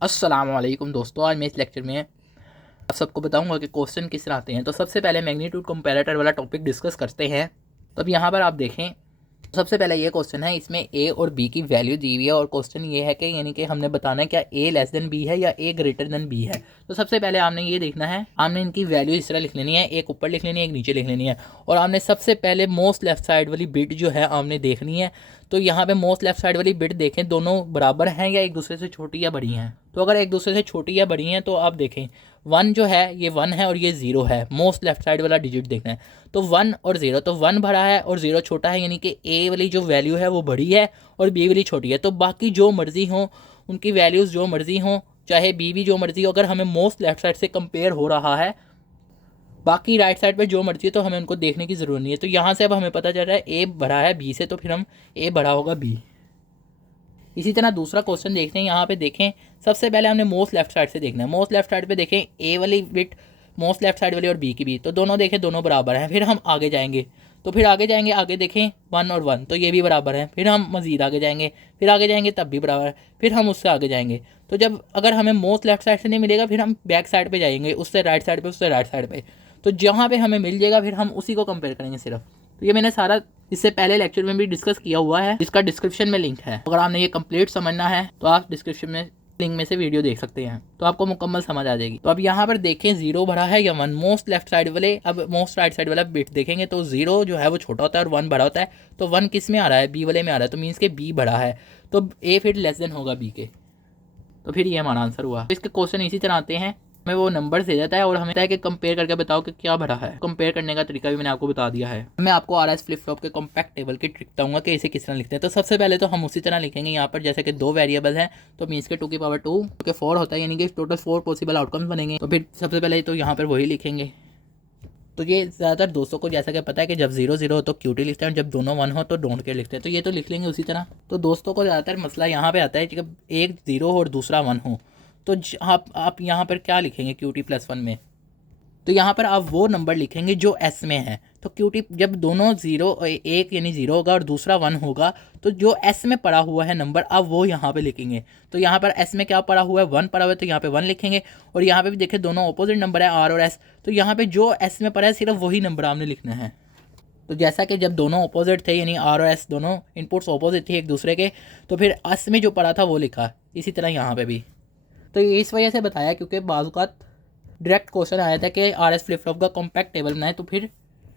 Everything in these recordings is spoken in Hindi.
अस्सलाम वालेकुम दोस्तों, आज मैं इस लेक्चर में आप सबको बताऊंगा कि क्वेश्चन किस तरह आते हैं। तो सबसे पहले मैग्नीट्यूड कंपैरेटर वाला टॉपिक डिस्कस करते हैं। तो अब यहाँ पर आप देखें, सबसे पहले ये क्वेश्चन है, इसमें ए और बी की वैल्यू दी हुई है और क्वेश्चन ये है कि यानी कि हमने बताना है क्या ए लेस देन बी है या ए ग्रेटर देन बी है। तो सबसे पहले आपने ये देखना है, आपने इनकी वैल्यू इस तरह लिख लेनी है, एक ऊपर लिख लेनी है, एक नीचे लिख लेनी है। और आपने सबसे पहले मोस्ट लेफ्ट साइड वाली बिट जो है आपने देखनी है। तो यहाँ पे मोस्ट लेफ्ट साइड वाली बिट देखें, दोनों बराबर हैं या एक दूसरे से छोटी या बड़ी हैं। तो अगर एक दूसरे से छोटी या बड़ी हैं तो आप देखें, वन जो है ये वन है और ये ज़ीरो है। मोस्ट लेफ्ट साइड वाला डिजिट देखना है, तो वन और ज़ीरो, तो वन बड़ा है और ज़ीरो छोटा है, यानी कि ए वाली जो वैल्यू है वो बड़ी है और बी वाली छोटी है। तो बाकी जो मर्ज़ी हो, उनकी वैल्यूज़ जो मर्ज़ी हों, चाहे बी भी जो मर्ज़ी हो, अगर हमें मोस्ट लेफ्ट साइड से कंपेयर हो रहा है, बाकी राइट साइड पे जो मर्जी है तो हमें उनको देखने की ज़रूरत नहीं है। तो यहाँ से अब हमें पता चल रहा है ए बड़ा है बी से, तो फिर हम ए बड़ा होगा बी। इसी तरह दूसरा क्वेश्चन देखते हैं। यहाँ पे देखें, सबसे पहले हमने मोस्ट लेफ्ट साइड से देखना है। मोस्ट लेफ्ट साइड पे देखें ए वाली बिट मोस्ट लेफ्ट साइड वाली और बी की भी, तो दोनों देखें दोनों बराबर हैं। फिर हम आगे जाएंगे, तो फिर आगे जाएंगे, आगे देखें वन और वन, तो ये भी बराबर है। फिर हम मज़ीद आगे जाएंगे, फिर आगे जाएंगे तब भी बराबर है। फिर हम उससे आगे जाएंगे, तो जब अगर हमें मोस्ट लेफ्ट साइड से नहीं मिलेगा, फिर हम बैक साइड पर जाएंगे, उससे राइट साइड पर, उससे राइट साइड पर। तो जहाँ पे हमें मिल जाएगा फिर हम उसी को कंपेयर करेंगे सिर्फ। तो ये मैंने सारा इससे पहले लेक्चर में भी डिस्कस किया हुआ है, जिसका डिस्क्रिप्शन में लिंक है। अगर आपने ये कंप्लीट समझना है तो आप डिस्क्रिप्शन में लिंक में से वीडियो देख सकते हैं, तो आपको मुकम्मल समझ आ जाएगी। तो अब यहाँ पर देखें, जीरो भरा है या वन, मोस्ट लेफ्ट साइड वाले, अब मोस्ट राइट साइड वाला बिट देखेंगे तो जीरो जो है वो छोटा होता है और वन बड़ा होता है। तो वन किस में आ रहा है, बी वाले में आ रहा है, तो मीन्स के बी बड़ा है, तो ए फिर लेस देन होगा बी के। तो फिर ये हमारा आंसर हुआ। तो इसके क्वेश्चन इसी तरह आते हैं, हमें वो नंबर दे जाता है और हमें है कि कंपेयर करके बताओ कि क्या भरा है। कंपेयर करने का तरीका भी मैंने आपको बता दिया है। मैं आपको आरएस फ्लिप फ्लॉप के कॉम्पैक्ट टेबल की ट्रिक बताऊंगा कि इसे किस तरह लिखते हैं। तो सबसे पहले तो हम उसी तरह लिखेंगे, यहाँ पर जैसे कि दो वेरिएबल हैं, तो मीन्स के 2 की पावर 2 के 4 होता है, यानी कि टोटल 4 पॉसिबल आउटकम्स बनेंगे। तो फिर सबसे पहले तो यहाँ पर वही लिखेंगे। तो ये ज़्यादातर दोस्तों को जैसा कि पता है कि जब 0 0 हो तो क्यूटी लिखते हैं और जब दोनों 1 हो तो डोंट केयर लिखते हैं, तो ये तो लिख लेंगे उसी तरह। तो दोस्तों को ज़्यादातर मसला यहाँ पे आता है कि जब एक 0 हो और दूसरा 1 हो, तो आप यहाँ पर क्या लिखेंगे क्यूटी प्लस 1 में। तो यहाँ पर आप वो नंबर लिखेंगे जो एस में है। तो क्यूटी जब दोनों जीरो, एक यानी जीरो होगा और दूसरा 1 होगा, तो जो एस में पड़ा हुआ है नंबर आप वो यहाँ पे लिखेंगे। तो यहाँ पर एस में क्या पड़ा हुआ है, 1 पड़ा हुआ है, तो यहाँ पे 1 लिखेंगे। और यहाँ पे भी देखें दोनों ऑपोजिट नंबर है आर और एस, तो यहाँ पे जो एस में पड़ा है सिर्फ वही नंबर आपने लिखना है। तो जैसा कि जब दोनों अपोजिट थे, यानी आर और एस दोनों इनपुट्स अपोजिट थे एक दूसरे के, तो फिर एस में जो पड़ा था वो लिखा। इसी तरह यहाँ पे भी। तो ये इस वजह से बताया क्योंकि बाज़ डायरेक्ट क्वेश्चन आया था कि आर एस फ्लिप फ्लॉप का कॉम्पैक्ट टेबल बनाए, तो फिर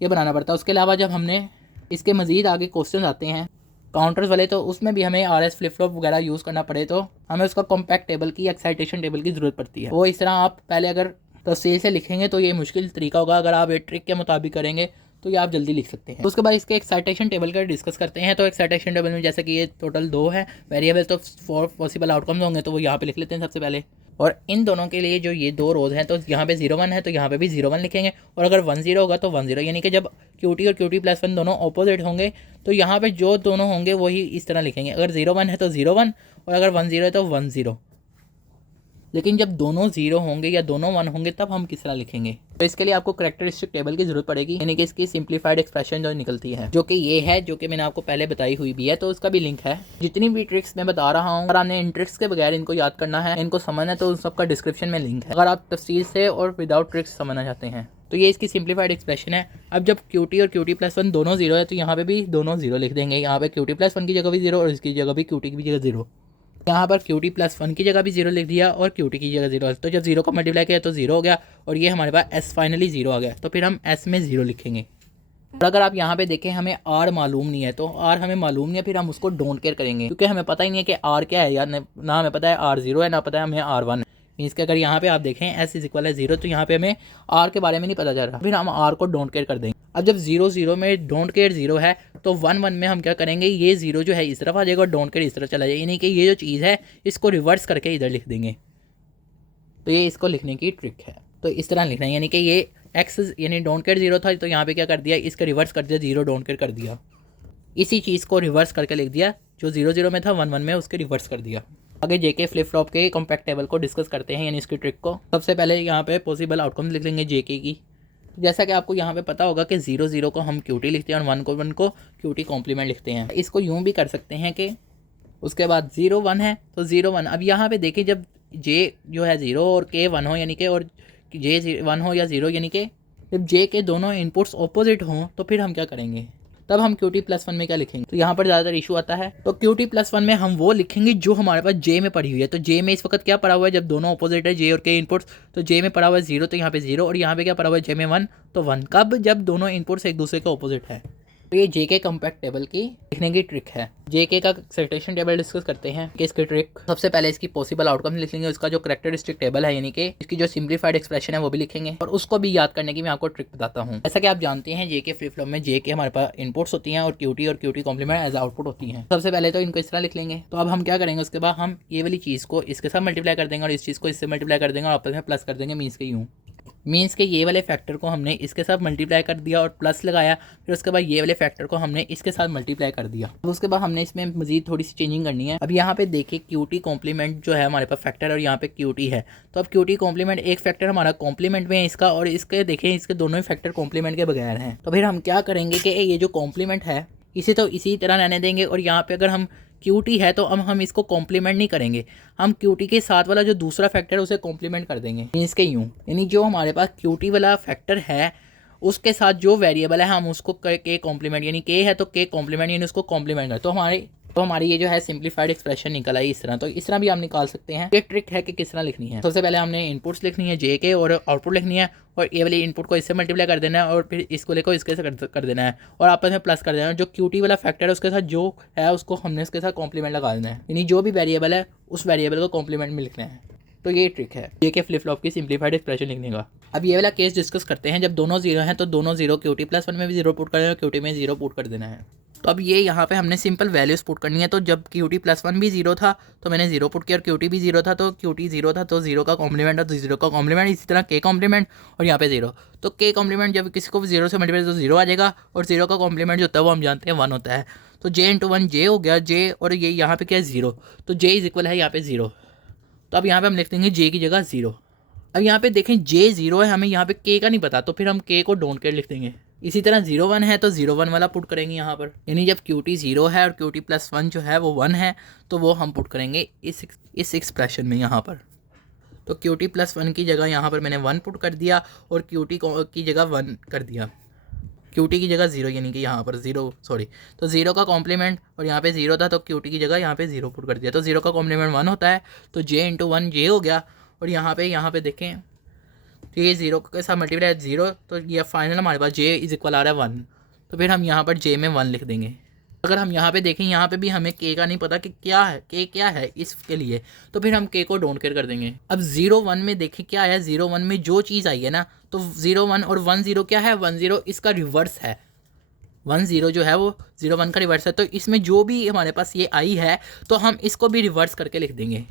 ये बनाना पड़ता है। उसके अलावा जब हमने इसके मज़ीद आगे क्वेश्चन आते हैं काउंटर्स वाले, तो उसमें भी हमें आर एस फ्लिप फ्लॉप वगैरह यूज़ करना पड़े तो हमें उसका कॉम्पैक्ट टेबल की, एक्साइटेशन टेबल की ज़रूरत पड़ती है। वो इस तरह आप पहले अगर तफसील से लिखेंगे तो ये मुश्किल तरीका होगा, अगर आप ये ट्रिक के मुताबिक करेंगे तो ये आप जल्दी लिख सकते हैं। उसके बाद इसके एक्साइटेशन टेबल का डिस्कस करते हैं। तो एक्साइटेशन टेबल में जैसे कि ये टोटल 2 है वेरिएबल, तो 4 पॉसिबल आउटकम्स होंगे, तो वो यहाँ पे लिख लेते हैं सबसे पहले। और इन दोनों के लिए जो ये 2 रोज़ हैं, तो यहाँ पे 0 1 है तो यहाँ पे भी 0 1 लिखेंगे। और अगर 1 0 होगा तो 1 0, यानी कि जब क्यूटी और क्यूटी प्लस 1 दोनों ऑपोजिट होंगे तो यहाँ पे जो दोनों होंगे वही इस तरह लिखेंगे। अगर 0 1 है तो 0 1, और अगर 1 0 है तो 1 0। लेकिन जब दोनों 0 होंगे या दोनों 1 होंगे तब हम किस तरह लिखेंगे। तो इसके लिए आपको कैरेक्टरिस्टिक टेबल की जरूरत पड़ेगी, यानी कि इसकी सिंप्लीफाइड एक्सप्रेशन जो निकलती है, जो कि ये है, जो कि मैंने आपको पहले बताई हुई भी है, तो उसका भी लिंक है। जितनी भी ट्रिक्स मैं बता रहा हूँ, अगर आपने इन ट्रिक्स के बगैर इनको याद करना है, इनको समझना है, तो उन सबका डिस्क्रिप्शन में लिंक है, अगर आप तफसील से और विदाउट ट्रिक्स समझना चाहते हैं। तो ये इसकी सिंप्लीफाइड एक्सप्रेशन है। अब जब क्यूटी और क्यूटी प्लस 1 दोनों 0 है, तो यहाँ पे भी दोनों 0 लिख देंगे। यहाँ पे क्यूटी प्लस 1 की जगह भी 0 और इसकी जगह भी क्यूटी की भी जगह 0। यहाँ पर क्यूटी प्लस 1 की जगह भी 0 लिख दिया और क्यूटी की जगह 0। तो जब 0 को मल्टीप्लाई किया तो 0 हो गया, और ये हमारे पास एस फाइनली 0 आ गया, तो फिर हम एस में 0 लिखेंगे। और अगर आप यहाँ पे देखें, हमें आर मालूम नहीं है, तो आर हमें मालूम नहीं है, फिर हम उसको डोंट केयर करेंगे, क्योंकि हमें पता ही नहीं है कि आर क्या है, या ना हमें पता है आर 0 है, ना पता है हमें आर 1 है। मीन्स कि अगर यहाँ पे आप देखें एस इज इक्वल है 0, तो यहाँ पे हमें आर के बारे में नहीं पता चल रहा, फिर हम आर को डोंट केयर कर देंगे। अब जब 0 0 में डोंट केयर 0 है, तो 1 1 में हम क्या करेंगे, ये 0 जो है इस तरफ आ जाएगा और डोंट केयर इस तरफ चला जाएगा, यानी कि ये जो चीज़ है इसको रिवर्स करके इधर लिख देंगे। तो ये इसको लिखने की ट्रिक है। तो इस तरह लिखना है, यानी कि ये एक्स यानी डोंट केयर 0 था, तो यहाँ पे क्या कर दिया, इसका रिवर्स कर दिया, 0 डोंट केयर कर दिया। इसी चीज़ को रिवर्स करके लिख दिया, जो 0 0 में था 1 1 में उसके रिवर्स कर दिया। आगे जेके फ्लिप फ्लॉप के कॉम्पैक्ट टेबल को डिस्कस करते हैं, यानी इसकी ट्रिक को। सबसे पहले यहाँ पे पॉसिबल आउटकम्स लिख लेंगे जेके की। जैसा कि आपको यहाँ पे पता होगा कि 0 0 को हम क्यूटी लिखते हैं और 1 को क्यूटी कॉम्प्लीमेंट लिखते हैं। इसको यूँ भी कर सकते हैं कि उसके बाद 0 1 है तो 0 1। अब यहाँ पे देखिए, जब जे जो है 0 और के 1 हो, यानी कि और जे 1 हो या 0, यानी कि जब जे के दोनों इनपुट्स ऑपोजिट हों तो फिर हम क्या करेंगे, तब हम QT+1 में क्या लिखेंगे। तो यहाँ पर ज़्यादातर इशू आता है। तो QT+1 में हम वो लिखेंगे जो हमारे पास जे में पड़ी हुई है। तो जे में इस वक्त क्या पड़ा हुआ है, जब दोनों ऑपोजिट है जे और के इनपुट्स, तो जे में पड़ा हुआ है 0, तो यहाँ पे 0, और यहाँ पे क्या पड़ा हुआ है जे में 1, तो 1 कब, जब दोनों इनपुट्स एक दूसरे के ऑपोजिट है। तो ये जे के कॉम्पैक्ट टेबल की लिखने की ट्रिक है। जे के का एक्साइटेशन टेबल डिस्कस करते हैं कि इसकी ट्रिक, सबसे पहले इसकी पॉसिबल आउटकम लिख लेंगे, उसका जो कैरेक्टरिस्टिक टेबल है यानी कि इसकी जो सिंप्लीफाइड एक्सप्रेशन है वो भी लिखेंगे, और उसको भी याद करने की मैं आपको ट्रिक बताता हूँ। ऐसा कि आप जानते हैं जे के फ्लिप फ्लॉप में जे के हमारे पास इनपुट्स होती हैं और QT कॉम्प्लीमेंट एज आउटपुट होती हैं। सबसे पहले तो इनको इस तरह लिख लेंगे। तो अब हम क्या करेंगे, उसके बाद हम ये वाली चीज़ को इसके साथ मल्टीप्लाई कर देंगे और इस चीज़ को इससे मल्टीप्लाई कर देंगे और आपस में प्लस कर देंगे। मीन्स के यूँ, मीन्स के ये वाले फैक्टर को हमने इसके साथ मल्टीप्लाई कर दिया और प्लस लगाया, फिर उसके बाद ये वाले फैक्टर को हमने इसके साथ मल्टीप्लाई कर दिया। तो उसके बाद हमने इसमें मजीद थोड़ी सी चेंजिंग करनी है। अब यहाँ पे देखिए QT कॉम्प्लीमेंट जो है हमारे पास फैक्टर और यहाँ पे QT है। तो अब QT कॉम्प्लीमेंट एक फैक्टर हमारा कॉम्प्लीमेंट में है इसका, और इसके देखें इसके दोनों ही फैक्टर कॉम्प्लीमेंट के बगैर हैं। तो फिर हम क्या करेंगे कि ये जो कॉम्प्लीमेंट है इसे तो इसी तरह रहने देंगे, और यहाँ पे अगर हम QT है तो अब हम इसको कॉम्प्लीमेंट नहीं करेंगे, हम QT के साथ वाला जो दूसरा फैक्टर है उसे कॉम्प्लीमेंट कर देंगे। मीन्स के यूँ, यानी जो हमारे पास QT वाला फैक्टर है उसके साथ जो वेरिएबल है हम उसको के कॉम्प्लीमेंट, यानी के है तो के कॉम्प्लीमेंट, यानी उसको कॉम्प्लीमेंट करें, तो हमारी ये जो है सिंप्लीफाइड एक्सप्रेशन निकल आई इस तरह। तो इस तरह भी आप निकाल सकते हैं। ये ट्रिक है कि किस तरह लिखनी है। सबसे पहले हमने इनपुट्स लिखनी है जे के और आउटपुट लिखनी है, और ये वाली इनपुट को इससे मल्टीप्लाई कर देना है और फिर इसको लेकर इसके से कर देना है और आपस में प्लस कर देना है। जो QT वाला फैक्टर है उसके साथ जो है उसको हमने इसके साथ कॉम्प्लीमेंट लगा देना है, यानी जो भी वेरिएबल है उस वेरिएबल को कॉम्प्लीमेंट में लिखना है। तो ये ट्रिक है जे के फ्लिप फ्लॉप की सिंप्लीफाइड एक्सप्रेशन लिखने का। अब ये वाला केस डिस्कस करते हैं, जब दोनों 0 हैं तो दोनों 0 QT+1 में भी 0 पुट कर देना और QT में 0 पुट कर देना है। तो अब ये यहाँ पे हमने सिंपल वैल्यूज पुट करनी है। तो जब QT+1 भी 0 था तो मैंने 0 पुट किया, और QT भी 0 था तो QT 0 था, तो 0 का कॉम्प्लीमेंट और 0 का कॉम्प्लीमेंट, इसी तरह के कॉम्प्लीमेंट और यहाँ पे 0। तो के कॉम्प्लीमेंट जब किसी को 0 से मल्टीप्लाई तो 0 आ जाएगा, और 0 का कॉम्प्लीमेंट जो होता है वो हम जानते हैं 1 होता है। तो J × 1 J हो गया J, और ये यहाँ पे क्या है 0, तो J इज इक्वल है यहाँ पे 0। तो अब यहाँ पे हम लिख देंगे J की जगह 0। अब यहाँ पे देखें J 0 है, हमें यहाँ पे K का नहीं पता, तो फिर हम K को डोंट केयर लिख देंगे। इसी तरह 0 1 है तो 0 1 वाला पुट करेंगे यहाँ पर, यानी जब QT 0 है और QT+1 जो है वो 1 है तो वो हम पुट करेंगे इस एक्सप्रेशन में यहाँ पर। तो QT+1 की जगह यहाँ पर मैंने 1 पुट कर दिया और QT की जगह 1 कर दिया, QT की जगह 0, यानी कि यहाँ पर 0 सॉरी, तो 0 का कॉम्प्लीमेंट और यहाँ पे 0 था तो QT की जगह यहाँ पे 0 पुट कर दिया। तो 0 का कॉम्प्लीमेंट 1 होता है, तो J × 1 J हो गया, और यहाँ पे देखें तो ये 0 के साथ मल्टीप्लाई 0, तो ये फाइनल हमारे पास J इज इक्वल आ रहा है 1। तो फिर हम यहाँ पर J में 1 लिख देंगे। अगर हम यहाँ पे देखें, यहाँ पे भी हमें K का नहीं पता कि क्या है, K क्या है इसके लिए, तो फिर हम K को डोंट केयर कर देंगे। अब 0 1 में देखें क्या है, 0 1 में जो चीज़ आई है ना, तो 0 1 और 1 0 क्या है, 1 0 इसका रिवर्स है, 1 0 जो है वो 0 1 का रिवर्स है। तो इसमें जो भी हमारे पास ये आई है तो हम इसको भी रिवर्स करके लिख देंगे।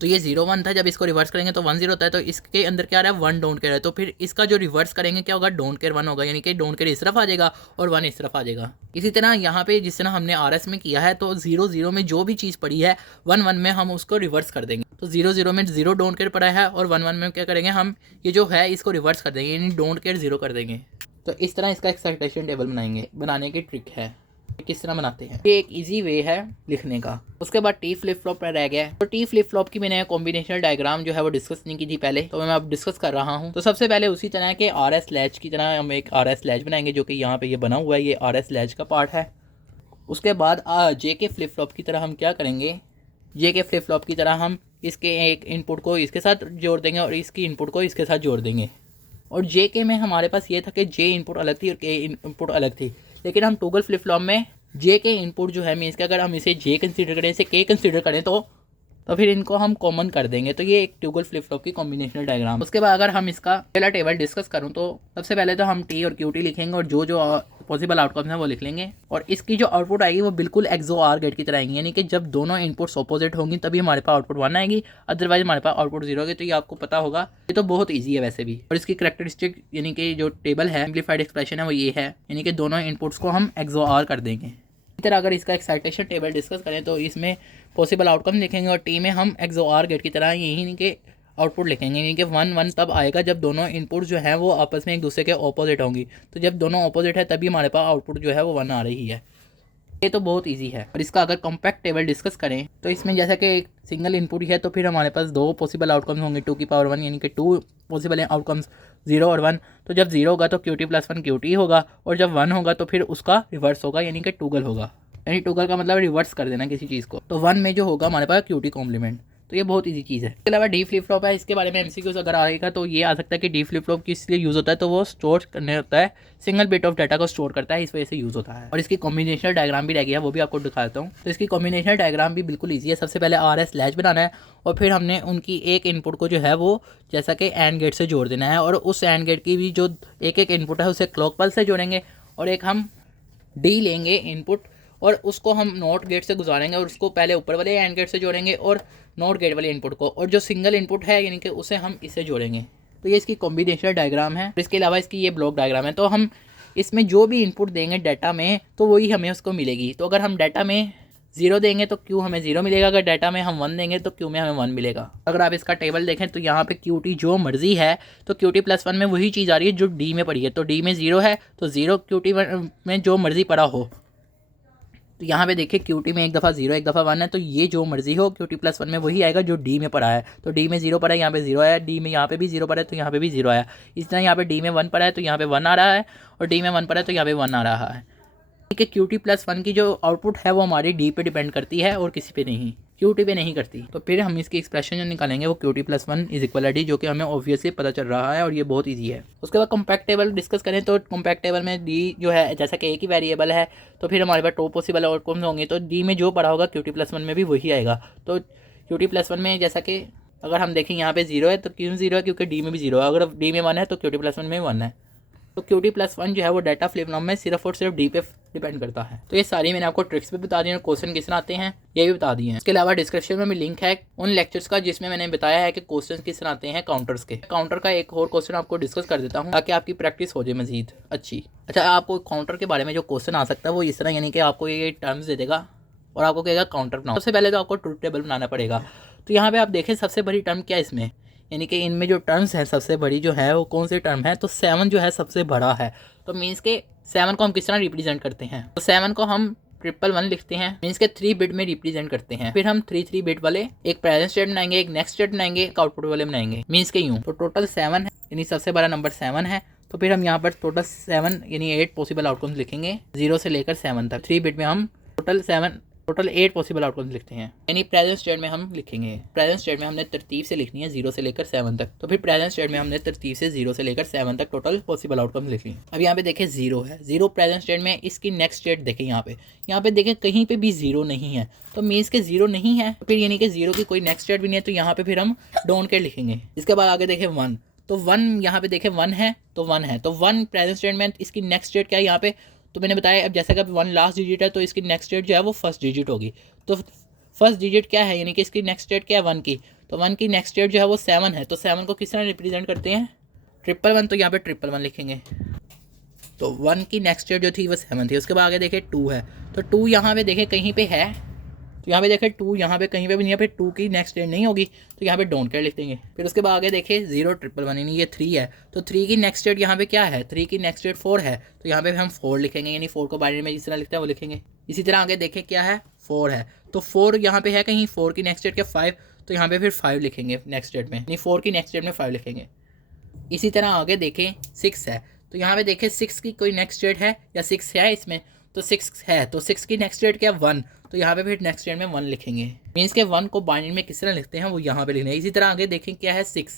तो ये 0 1 था, जब इसको रिवर्स करेंगे तो 1 0 होता है, तो इसके अंदर क्या आ रहा है 1 डोंट केयर है, तो फिर इसका जो रिवर्स करेंगे क्या होगा, डोंट केयर 1 होगा, यानी कि डोंट केयर इस तरफ आ जाएगा और 1 इस तरफ आ जाएगा। इसी तरह यहाँ पे जिस तरह हमने RS में किया है, तो 0 0 में जो भी चीज़ पड़ी है 1 1 में हम उसको रिवर्स कर देंगे। तो 0 0 में 0 डोंट केयर पड़ा है और 1 1 में क्या करेंगे, हम ये जो है इसको रिवर्स कर देंगे, यानी डोंट केयर 0 कर देंगे। तो इस तरह इसका एक्साइटेशन टेबल बनाने की ट्रिक है। किस तरह बनाते हैं, ये एक इजी वे है लिखने का। उसके बाद T फ्लिप फ्लॉप पर रह गया है। तो T फ्लिप फ्लॉप की मैंने कॉम्बिनेशनल डायग्राम जो है वो डिस्कस नहीं की थी पहले, तो मैं अब डिस्कस कर रहा हूँ। तो सबसे पहले उसी तरह के RS लैच की तरह हम एक RS लैच बनाएंगे, जो कि यहाँ पे ये बना हुआ है, ये RS लैच का पार्ट है। उसके बाद JK फ्लिप फ्लॉप की तरह हम क्या करेंगे, JK फ्लिप फ्लॉप की तरह हम इसके एक इनपुट को इसके साथ जोड़ देंगे और इसकी इनपुट को इसके साथ जोड़ देंगे। और JK में हमारे पास ये था कि J इनपुट अलग थी और K इनपुट अलग थी, लेकिन हम टॉगल फ्लिप फ्लॉप में J के इनपुट जो है मीन्स कि अगर हम इसे J कंसीडर करें, इसे K कंसीडर करें तो फिर इनको हम कॉमन कर देंगे। तो ये एक टॉगल फ्लिप फ्लॉप की कॉम्बिनेशनल डायग्राम। उसके बाद अगर हम इसका पहला टेबल डिस्कस करूं तो सबसे पहले तो हम T और QT लिखेंगे और जो पॉसिबल आउटकम्स हैं वो लिख लेंगे, और इसकी जो आउटपुट आएगी वो बिल्कुल XOR गेट की तरह आएंगी, यानी कि जब दोनों इनपुट्स ऑपोजिट होंगी तभी हमारे पास आउटपुट 1 आएगी, अदरवाइज हमारे पास आउटपुट 0 होगी। तो ये आपको पता होगा, ये तो बहुत ईजी है वैसे भी। और इसकी कैरेक्टरिस्टिक यानी कि जो टेबल है, सिंप्लीफाइड एक्सप्रेशन है वो ये है, यानी कि दोनों इनपुट्स को हम XOR कर देंगे। इसी तरह अगर इसका एक्साइटेशन टेबल डिस्कस करें तो इसमें पॉसिबल आउटकम लिखेंगे और T में हम XOR गेट की तरह यही कि आउटपुट लिखेंगे, यानी कि 1 1 तब आएगा जब दोनों इनपुट जो हैं वो आपस में एक दूसरे के ऑपोजिट होंगी। तो जब दोनों ऑपोजिट है तभी हमारे पास आउटपुट जो है वो 1 आ रही है। ये तो बहुत इजी है। और इसका अगर कॉम्पैक्ट टेबल डिस्कस करें तो इसमें जैसा कि एक सिंगल इनपुट है तो फिर हमारे पास दो पॉसिबल आउटकम्स होंगे 2 की पावर 1, यानी कि 2 पॉसिबल आउटकम्स 0 और 1। तो जब 0 होगा तो QT + 1 QT होगा, और जब 1 होगा तो फिर उसका रिवर्स होगा, यानी कि टूगल होगा। यानी टूगल का मतलब रिवर्स कर देना किसी चीज़ को। तो 1 में जो होगा हमारे पास QT कॉम्प्लीमेंट। तो ये बहुत इजी चीज़ है। इसके अलावा डी फ्लिप फ्लॉप है, इसके बारे में MCQs अगर आएगा तो ये आ सकता है कि डी फ्लिप फ्लॉप किस लिए यूज़ होता है, तो वो स्टोर करने होता है, सिंगल बिट ऑफ डाटा को स्टोर करता है, इस वजह से यूज़ होता है। और इसकी कॉम्बिनेशनल डायग्राम भी रह गया है, वो भी आपको दिखाता हूँ। तो इसकी कॉम्बिनेशनल डायग्राम भी बिल्कुल ईजी है। सबसे पहले RS लैच बनाना है, और फिर हमने उनकी एक इनपुट को जो है वो जैसा कि एंड गेट से जोड़ देना है, और उस एंड गेट की भी जो एक एक इनपुट है उसे क्लॉक पल्स से जोड़ेंगे, और एक हम डी लेंगे इनपुट और उसको हम नॉट गेट से गुजारेंगे, और उसको पहले ऊपर वाले एंड गेट से जोड़ेंगे और नॉट गेट वाले इनपुट को, और जो सिंगल इनपुट है यानी कि उसे हम इससे जोड़ेंगे। तो ये इसकी कॉम्बिनेशनल डायग्राम है। इसके अलावा इसकी ये ब्लॉक डायग्राम है। तो हम इसमें जो भी इनपुट देंगे डाटा में तो वही हमें उसको मिलेगी। तो अगर हम डाटा में 0 देंगे तो क्यू हमें 0 मिलेगा, अगर डाटा में हम 1 देंगे तो क्यू में हमें 1 मिलेगा। अगर आप इसका टेबल देखें तो यहाँ पे QT जो मर्जी है तो QT + 1 में वही चीज़ आ रही है जो D में पड़ी है। तो D में 0 है तो 0 QT में जो मर्जी पड़ा हो। तो यहाँ पे देखिए QT में एक दफ़ा 0 एक दफ़ा 1 है, तो ये जो मर्जी हो QT + 1 में वही आएगा जो D में पड़ा है। तो D में 0 पड़ा है, यहाँ पे 0 आया, D में यहाँ पे भी 0 पड़ा है तो यहाँ पे भी 0 आया। इस तरह यहाँ पे D में 1 पड़ा है तो यहाँ पे 1 आ रहा है, और D में 1 पड़ा है तो यहाँ पे 1 आ रहा है। कि QT + 1 की जो आउटपुट है वो हमारी D पे डिपेंड करती है और किसी पे नहीं, QT पे नहीं करती। तो फिर हम इसकी एक्सप्रेशन जो निकालेंगे वो QT + 1 = D, जो कि हमें ऑब्वियसली पता चल रहा है, और ये बहुत इजी है। उसके बाद कॉम्पैक्ट टेबल डिस्कस करें तो कॉम्पैक्ट टेबल में D जो है जैसा कि एक ही वेरिएबल है तो फिर हमारे पास 2 पॉसिबल आउटकम्स होंगे, तो D में जो पड़ा होगा QT + 1 में भी वही आएगा। तो QT + 1 में जैसा कि अगर हम देखें यहाँ पे 0 है तो क्यों 0 है, क्योंकि D में भी 0 है। अगर D में 1 है तो QT + 1 में 1 है। तो QT + 1 जो है वो डाटा फ्लिप फ्लॉप में सिर्फ और सिर्फ D पे डिपेंड करता है। तो ये सारी मैंने आपको ट्रिक्स भी बता दी और क्वेश्चन किस तरह आते हैं ये भी बता दिए हैं। इसके अलावा डिस्क्रिप्शन में भी लिंक है उन लेक्चर्स का जिसमें मैंने बताया है कि क्वेश्चन किस तरह आते हैं काउंटर्स के। काउंटर का एक और क्वेश्चन आपको डिस्कस कर देता हूँ ताकि आपकी प्रैक्टिस हो जाए मजीद अच्छी। अच्छा, आपको काउंटर के बारे में जो क्वेश्चन आ सकता है वो इस तरह, यानी कि आपको ये टर्म्स दे देगा और आपको कहेगा काउंटर बनाओ। सबसे पहले तो आपको ट्रूथ टेबल बनाना पड़ेगा। तो यहाँ पे आप देखें सबसे बड़ी टर्म क्या है इसमें, यानी कि इनमें जो टर्म्स हैं सबसे बड़ी जो है वो कौन सी टर्म है, तो 7 जो है सबसे बड़ा है। तो मीन्स के 7 को हम किस तरह रिप्रेजेंट करते हैं, तो 7 को हम 111 लिखते हैं, मीन्स के 3 बिट में रिप्रेजेंट करते हैं। फिर हम 3 बिट वाले एक प्रेजेंट स्टेट बनाएंगे, एक नेक्स्ट स्टेट बनाएंगे, एक आउटपुट वाले बनाएंगे, मीन्स के यूँ। तो टोटल 7 है, यानी सबसे बड़ा नंबर 7 है। तो फिर हम यहाँ पर टोटल 7 यानी 8 पॉसिबल आउटकम्स लिखेंगे 0 से लेकर 7 तक। 3 बिट में हम टोटल 8 पॉसिबल आउटकम्स लिखते हैं, यानी प्रेजेंट स्टेट में हम लिखेंगे। प्रेजेंट स्टेट में हमने तरतीब से लिखनी है 0 से लेकर 7 तक। तो फिर प्रेजेंट स्टेट में हमने तरतीब से 0 से लेकर 7 तक टोटल पॉसिबल आउटकम्स लिखी। अब यहाँ पे देखें 0 है, 0 प्रेजेंट स्टेट में, इसकी नेक्स्ट स्टेट देखें यहाँ पे देखें कहीं पे भी 0 नहीं है, तो मीन्स के 0 नहीं है। फिर यानी कि 0 की कोई नेक्स्ट स्टेट भी नहीं है, तो यहाँ पे फिर हम डोंट केयर लिखेंगे। इसके बाद आगे देखें 1, तो 1 यहाँ पे देखें 1 है तो 1 है, तो 1 प्रेजेंट स्टेट में, इसकी नेक्स्ट स्टेट क्या है यहाँ पे, तो मैंने बताया अब जैसे कि 1 लास्ट डिजिट है तो इसकी नेक्स्ट स्टेट जो है वो फर्स्ट डिजिट होगी। तो फर्स्ट डिजिट क्या है, यानी कि इसकी नेक्स्ट स्टेट क्या है 1 की, तो 1 की नेक्स्ट स्टेट जो है वो 7 है। तो 7 को किस तरह रिप्रेजेंट करते हैं, 111, तो यहाँ पे 111 लिखेंगे। तो 1 की नेक्स्ट स्टेट जो थी वो 7 थी। उसके बाद आगे देखें 2 है, तो 2 यहाँ पे देखें कहीं पे है, तो यहाँ पे देखें 2 यहाँ पे कहीं पे भी नहीं है, फिर 2 की नेक्स्ट स्टेट नहीं होगी तो यहाँ पे डोंट केयर लिख देंगे। फिर उसके बाद आगे देखें 0 111 यानी ये 3 है, तो 3 की नेक्स्ट स्टेट यहाँ पे क्या है, 3 की नेक्स्ट स्टेट 4 है, तो यहाँ पे हम 4 लिखेंगे, यानी 4 को बाइनरी में जिस तरह लिखते हैं वो लिखेंगे। इसी तरह आगे देखें क्या है 4 है, तो 4 यहाँ पे है कहीं, 4 की नेक्स्ट स्टेट क्या 5, तो यहाँ पे फिर 5 लिखेंगे नेक्स्ट स्टेट में, यानी 4 की नेक्स्ट स्टेट में 5 लिखेंगे। इसी तरह आगे देखें 6 है, तो यहाँ पे देखें 6 की कोई नेक्स्ट स्टेट है या 6 है इसमें, तो 6 है, तो 6 की नेक्स्ट स्टेट क्या 1, तो यहाँ पे फिर नेक्स्ट स्टेट में 1 लिखेंगे। मीन्स के 1 को बाइनरी में किस तरह लिखते हैं वो यहाँ पे लिखना है। इसी तरह आगे देखें क्या है 6,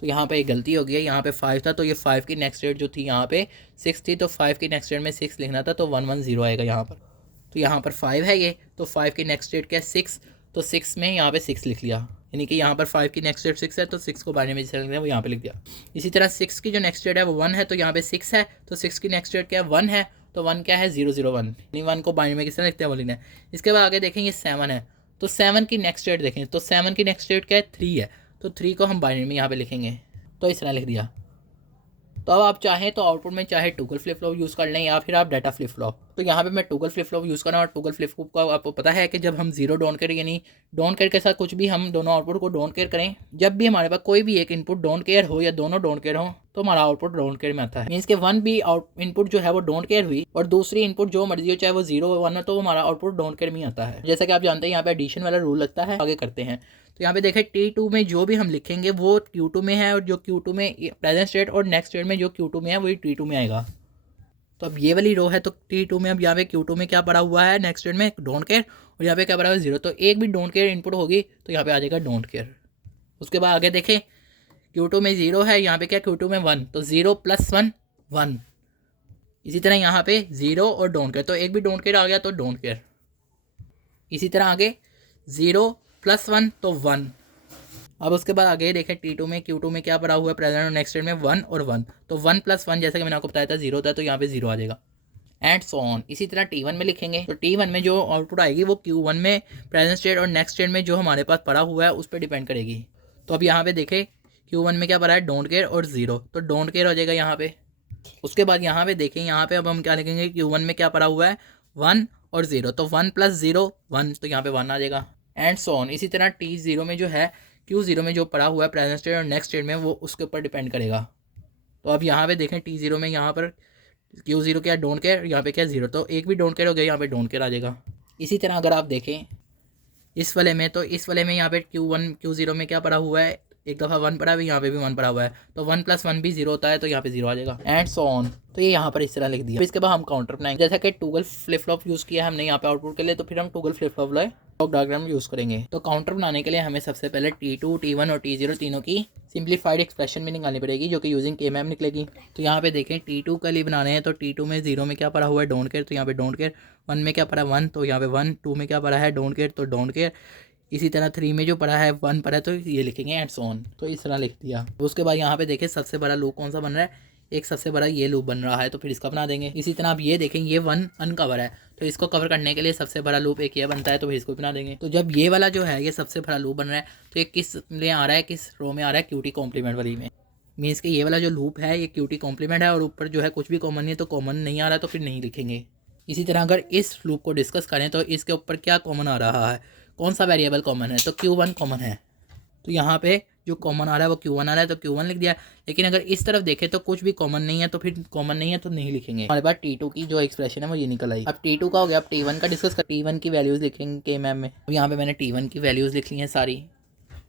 तो यहाँ पे एक गलती हो गई है, यहाँ पे 5 था तो ये 5 की नेक्स्ट स्टेट जो थी यहाँ पे 6 थी, तो 5 की नेक्स्ट स्टेट में 6 लिखना था, तो 110 आएगा यहाँ पर। तो यहाँ पर 5 है ये, तो 5 की नेक्स्ट स्टेट क्या है 6, तो 6 में यहाँ पे 6 लिख लिया, यानी कि यहाँ पर 5 की नेक्स्ट स्टेट 6 है तो 6 को बाइनरी में जिस तरह लिखना है वो यहाँ पे लिख दिया। इसी तरह 6 की जो नेक्स्ट स्टेट है वो 1 है, तो यहाँ पे 6 है, तो 6 की नेक्स्ट स्टेट क्या है 1 है, तो 1 क्या है 001, यानी 1 को बाइनरी में किस तरह लिखते हैं वो लिखना है। इसके बाद आगे देखेंगे 7 है, तो 7 की नेक्स्ट स्टेट देखें, तो 7 की नेक्स्ट स्टेट क्या है 3 है, तो 3 को हम बाइनरी में यहाँ पे लिखेंगे, तो इस तरह लिख दिया। तो अब आप चाहें तो आउटपुट में चाहे टूगल फ्लिप फ्लॉप यूज़ कर लें या फिर आप डाटा फ्लिप फ्लॉप। तो यहाँ पे मैं टूगल फ्लिप फ्लॉप यूज़ कर रहा हूँ, और टूगल फ्लिप फ्लॉप का आपको पता है कि जब हम 0 डोंट केयर यानी डोंट केयर के साथ कुछ भी हम दोनों आउटपुट को डोंट केयर करें, जब भी हमारे पास कोई भी एक इनपुट डोंट केयर हो या दोनों डोंट केयर हो तो हमारा आउटपुट डोंट केयर में आता है। मीन्स के वन भी इनपुट जो है वो डोंट केयर हुई और दूसरी इनपुट जो मर्जी हो चाहे वो 0 1 है तो हमारा आउटपुट डोंट केयर में आता है। जैसा कि आप जानते हैं यहाँ पे एडिशन वाला रूल लगता है, आगे करते हैं। तो यहाँ पे देखें T2 में जो भी हम लिखेंगे वो Q2 में है और जो Q2 में प्रेजेंट स्टेट और नेक्स्ट स्टेट में जो Q2 में है वही T2 में आएगा। तो अब ये वाली रो है तो T2 में अब यहाँ पे Q2 में क्या पड़ा हुआ है नेक्स्ट स्टेट में डोंट केयर और यहाँ पे क्या पड़ा हुआ है 0। तो एक भी डोंट केयर इनपुट होगी तो यहाँ पे आ जाएगा डोंट केयर। उसके बाद आगे देखें Q2 में 0 है, यहाँ पे क्या Q2 में 1 तो 0 + 1 1। इसी तरह यहाँ पे 0 और डोंट केयर तो एक भी डोंट केयर आ गया तो डोंट केयर। इसी तरह आगे 0 + 1 तो 1। अब उसके बाद आगे देखें T2 में Q2 में क्या पड़ा हुआ है प्रेजेंट और नेक्स्ट स्टेट में 1 और 1 तो 1 + 1 जैसा कि मैंने आपको बताया था 0 होता है तो यहाँ पे 0 आ जाएगा एंड सो ऑन। इसी तरह T1 में लिखेंगे तो T1 में जो आउटपुट आएगी वो Q1 में प्रेजेंट स्टेट और नेक्स्ट स्टेट में जो हमारे पास पड़ा हुआ है उस पर डिपेंड करेगी। तो अब यहाँ पे देखें Q1 में क्या पड़ा है डोंट केयर और 0 तो डोंट केयर हो जाएगा यहाँ पे। उसके बाद यहाँ पे देखें यहाँ पे अब हम क्या लिखेंगे Q1 में क्या पड़ा हुआ है 1 और 0 तो 1 + 0 1 तो यहाँ पे 1 आ जाएगा एंड सो ऑन। इसी तरह T0 में जो है Q0 में जो पड़ा हुआ है प्रेजेंट स्टेट और नेक्स्ट स्टेट में वो उसके ऊपर डिपेंड करेगा। तो अब यहाँ पे देखें T0 में यहाँ पर Q0 क्या डोंट केयर, यहाँ पे क्या 0 तो एक भी डोंट केयर हो गया यहाँ पे डोंट केयर आ जाएगा। इसी तरह अगर आप देखें इस वाले में तो इस वाले में यहाँ पे Q1 Q0 में क्या पड़ा हुआ है एक दफ़ा 1 पड़ा है, यहाँ पे भी 1 पड़ा हुआ है तो 1 + 1 भी 0 होता है तो यहाँ पे 0 आ जाएगा एंड सो ऑन। तो ये यहाँ पर इस तरह लिख दिया। इसके बाद हम काउंटर बनाएंगे जैसा कि टॉगल फ्लिप फ्लॉप यूज़ किया हमने यहाँ पे आउटपुट के लिए तो फिर हम toggle flip flop block diagram use करेंगे। तो काउंटर बनाने के लिए हमें सबसे पहले T2 T1 और T0 तीनों की सिंप्लीफाइड एक्सप्रेशन भी निकालनी पड़ेगी जो कि यूजिंग K-मैप निकलेगी। तो यहाँ पे देखें T2 के लिए बनाने हैं तो T2 में 0 में क्या पड़ा हुआ है डोंट केयर तो यहाँ पे डोंट केयर, 1 में क्या पड़ा 1 तो यहाँ पे 1, 2 में क्या पड़ा है डोंट केयर तो डोंट केयर, इसी तरह 3 में जो पड़ा है 1 पड़ा है तो ये लिखेंगे एंड सो ऑन। तो इस तरह लिख दिया। उसके बाद यहाँ पे देखें सबसे बड़ा लूप कौन सा बन रहा है, एक सबसे बड़ा ये लूप बन रहा है तो फिर इसका बना देंगे। इसी तरह आप ये देखें ये 1 अनकवर है तो इसको कवर करने के लिए सबसे बड़ा लूप एक ये बनता है तो फिर इसको बना देंगे। तो जब ये वाला जो है ये सबसे बड़ा लूप बन रहा है तो ये किस में आ रहा है, किस रो में आ रहा है, QT कॉम्प्लीमेंट वाली में। मीन्स कि ये वाला जो लूप है ये QT कॉम्प्लीमेंट है और ऊपर जो है कुछ भी कॉमन नहीं है तो कॉमन नहीं आ रहा तो फिर नहीं लिखेंगे। इसी तरह अगर इस लूप को डिस्कस करें तो इसके ऊपर क्या कॉमन आ रहा है, कौन सा वेरिएबल कॉमन है तो Q1 कॉमन है तो यहाँ पे जो कॉमन आ रहा है वो Q1 आ रहा है तो Q1 लिख दिया। लेकिन अगर इस तरफ देखें तो कुछ भी कॉमन नहीं है तो फिर कॉमन नहीं है तो नहीं लिखेंगे। हमारे पास T2 की जो एक्सप्रेशन है वो ये निकल आई। अब T2 का हो गया, अब T1 का डिस्कस कर। T1 की वैल्यूज़ लिखेंगे K-मैप में। अब यहाँ पे मैंने T1 की वैल्यूज़ लिख ली हैं सारी।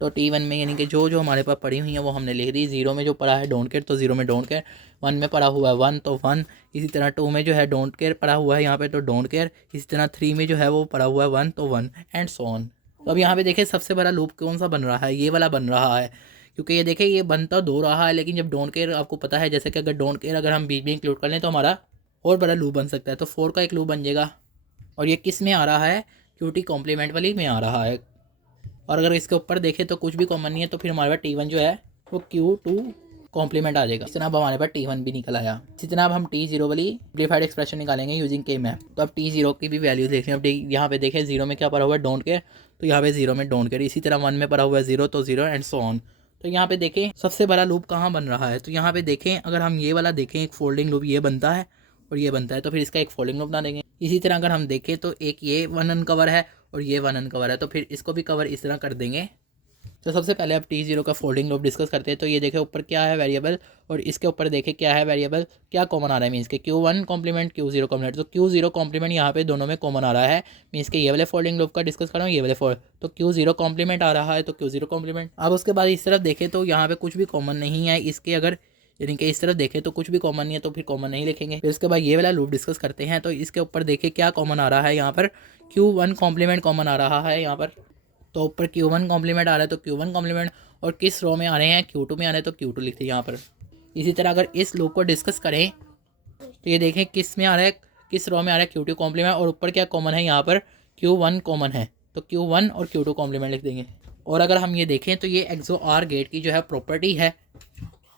तो T1 में यानी कि जो जो हमारे पास पड़ी हुई हैं वो हमने लिख दी। 0 में जो पड़ा है डोंट केयर तो 0 में डोंट केयर, 1 में पड़ा हुआ है 1 तो 1, इसी तरह 2 में जो है डोंट केयर पड़ा हुआ है यहाँ पे तो डोंट केयर, इसी तरह 3 में जो है वो पड़ा हुआ है 1 तो 1 एंड सो ऑन। तो अब यहाँ पे देखें सबसे बड़ा लूप कौन सा बन रहा है, ये वाला बन रहा है क्योंकि ये देखें ये बनता 2 रहा है लेकिन जब डोंट केयर आपको पता है जैसे कि अगर डोंट केयर अगर हम बीच में इंक्लूड कर लें तो हमारा और बड़ा लूप बन सकता है तो 4 का एक लूप बन जाएगा। और ये किस में आ रहा है, QT कॉम्प्लीमेंट वाली में आ रहा है। और अगर इसके ऊपर देखें तो कुछ भी कॉमन नहीं है तो फिर हमारे पास T1 जो है वो Q2 कॉम्प्लीमेंट आ जाएगा। इस तरह अब हमारे पास T1 भी निकल आया। इसी तरह अब हम T0 वाली सिंप्लीफाइड एक्सप्रेशन निकालेंगे यूजिंग K-मैप। तो अब T0 की भी वैल्यूज देख लें। अब यहाँ पे देखें 0 में क्या पड़ा हुआ है डोंट केयर तो यहाँ पे 0 में डोंट केयर, इसी तरह 1 में पड़ा हुआ है 0 तो 0 एंड सो ऑन। तो यहाँ पे देखें सबसे बड़ा लूप कहाँ बन रहा है तो यहाँ पे देखें अगर हम ये वाला देखें एक फोल्डिंग लूप ये बनता है और ये बनता है तो फिर इसका एक फोल्डिंग लूप बना देंगे। इसी तरह अगर हम देखें तो एक ये 1 अनकवर है और ये 1 अनकवर है तो फिर इसको भी कवर इस तरह कर देंगे। तो सबसे पहले अब T0 का फोल्डिंग लूप डिस्कस करते हैं। तो ये देखें ऊपर क्या है वेरिएबल और इसके ऊपर देखें क्या है वेरिएबल, क्या कॉमन आ रहा है मीन्स के Q1 कॉम्प्लीमेंट Q0 कॉम्प्लीमेंट। तो Q0 कॉम्प्लीमेंट यहाँ पे दोनों में कॉमन आ रहा है मीन्स के ये वाले फोल्डिंग लूप का डिस्कस कर रहा हूँ ये वाले तो Q0 कॉम्प्लीमेंट आ रहा है तो Q0 कॉम्प्लीमेंट। अब उसके बाद इस तरफ देखें तो यहाँ पे कुछ भी कॉमन नहीं है इसके, अगर यानी कि इस तरफ देखें तो कुछ भी कॉमन नहीं है तो फिर कॉमन नहीं लिखेंगे। फिर उसके बाद ये वाला लूप डिस्कस करते हैं। तो इसके ऊपर देखें क्या कॉमन आ रहा है, यहाँ पर Q1 कॉम्प्लीमेंट कॉमन आ रहा है यहाँ पर। तो ऊपर Q1 कॉम्प्लीमेंट आ रहा है तो Q1 कॉम्प्लीमेंट और किस रो में आ रहे हैं Q2 में आ रहे हैं तो Q2 लिखते हैं यहाँ पर। इसी तरह अगर इस लूप को डिस्कस करें तो ये देखें किस में आ रहा है, किस रो में आ रहा है QT कॉम्प्लीमेंट और ऊपर क्या कॉमन है यहाँ पर Q1 कॉमन है तो Q1 और Q2 कॉम्प्लीमेंट लिख देंगे। और अगर हम ये देखें तो ये XOR गेट की जो है प्रॉपर्टी है।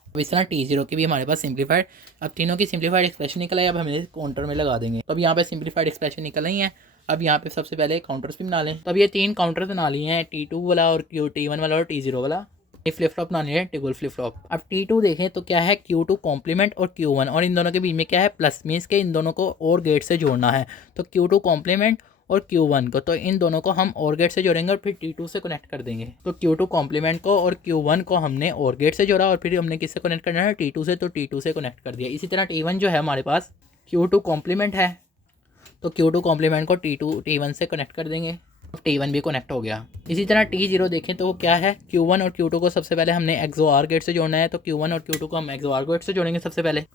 अब इस तरह T0 की भी हमारे पास सिंप्लीफाइड, अब तीनों की सिंप्लीफाइड एक्सप्रेशन निकल आई। अब हम इसे काउंटर में लगा देंगे। तो अब यहाँ पे सिंप्लीफाइड एक्सप्रेशन निकल आई है। अब यहाँ पे सबसे पहले काउंटर्स भी बना लें। तो अब ये 3 काउंटर्स बना लिए हैं, T2 वाला और T1 वाला और T0 वाला। ये फ्लिप फ्लॉप बनानी है टेबल फ्लिप फ्लॉप। अब T2 देखें तो क्या है Q2 कॉम्प्लीमेंट और Q1 और इन दोनों के बीच में क्या है प्लस, मीन्स के इन दोनों को और गेट से जोड़ना है तो Q2 कॉम्प्लीमेंट और Q1 को, तो इन दोनों को हम OR गेट से जोड़ेंगे और फिर T2 से कनेक्ट कर देंगे। तो Q2 कॉम्प्लीमेंट को और Q1 को हमने OR गेट से जोड़ा और फिर हमने किससे कनेक्ट करना है, T2 से, तो T2 से कनेक्ट कर दिया। इसी तरह T1 जो है हमारे पास Q2 कॉम्प्लीमेंट है, तो Q2 कॉम्प्लीमेंट को T1 से कनेक्ट कर देंगे, T1 भी कनेक्ट हो गया। इसी तरह T0 देखें तो वो क्या है, Q1 और Q2 को सबसे पहले हमने XOR गेट से जोड़ना है, तो Q1 और Q2 को हम XOR गेट से जोड़ेंगे सबसे पहले।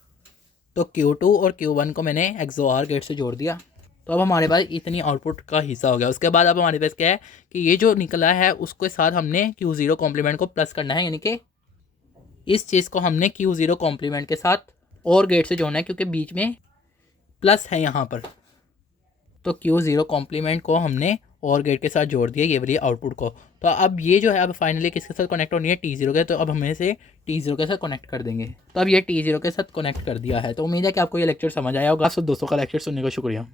तो Q2 और Q1 को मैंने XOR गेट से जोड़ दिया, तो अब हमारे पास इतनी आउटपुट का हिस्सा हो गया। उसके बाद अब हमारे पास क्या है कि ये जो निकला है उसके साथ हमने Q0 कॉम्प्लीमेंट को प्लस करना है, यानी कि इस चीज़ को हमने Q0 कॉम्प्लीमेंट के साथ OR गेट से जोड़ना है, क्योंकि बीच में प्लस है यहाँ पर। तो Q0 कॉम्प्लीमेंट को हमने OR गेट के साथ जोड़ दिया, ये वाली आउटपुट को। तो अब ये जो है अब फाइनली किसके साथ कनेक्ट होनी है, T0 के। तो अब हम इसे T0 के साथ कनेक्ट कर देंगे। तो अब ये T0 के साथ कनेक्ट कर दिया है। तो उम्मीद है कि आपको ये लेक्चर समझ आया होगा। आप सब दोस्तों का लेक्चर सुनने का शुक्रिया।